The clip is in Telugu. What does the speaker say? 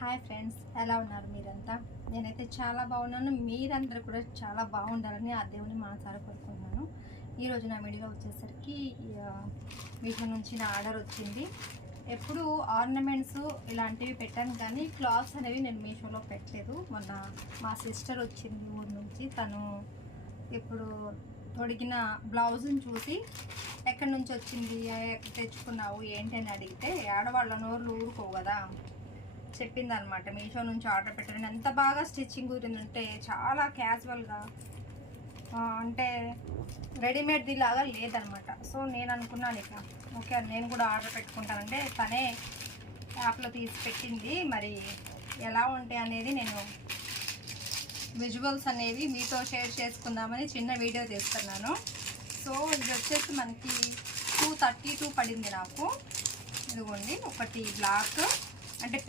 హాయ్ ఫ్రెండ్స్, ఎలా ఉన్నారు మీరంతా? నేనైతే చాలా బాగున్నాను. మీరందరూ కూడా చాలా బాగుండాలని ఆ దేవుని మనసారా కోరుకుంటున్నాను. ఈరోజు నా వీడియోలో వచ్చేసరికి మీషో నుంచి నా ఆర్డర్ వచ్చింది. ఎప్పుడు ఆర్నమెంట్స్ ఇలాంటివి పెట్టాను, కానీ క్లాత్స్ అనేవి నేను మీషోలో పెట్టలేదు. మొన్న మా సిస్టర్ వచ్చింది ఊరు నుంచి. తను ఇప్పుడు తొడిగిన బ్లౌజ్ని చూసి ఎక్కడి నుంచి వచ్చింది, తెచ్చుకున్నావు ఏంటి అని అడిగితే ఆడవాళ్ళ నోర్లు ఊరుకోవు కదా, చెప్పింది అనమాట. మీషో నుంచి ఆర్డర్ పెట్టాను. ఎంత బాగా స్టిచ్చింగ్ కుదిరిందంటే చాలా క్యాజువల్గా, అంటే రెడీమేడ్ది లాగా లేదనమాట. సో నేను అనుకున్నాను ఇక ఓకే నేను కూడా ఆర్డర్ పెట్టుకుంటానంటే తనే యాప్లో తీసి పెట్టింది. మరి ఎలా ఉంటాయి అనేది నేను విజువల్స్ అనేవి మీతో షేర్ చేసుకుందామని చిన్న వీడియో తీస్తున్నాను. సో ఇది వచ్చేసి మనకి 232 పడింది నాకు. ఇదిగోండి, ఒకటి బ్లాక్ అంటే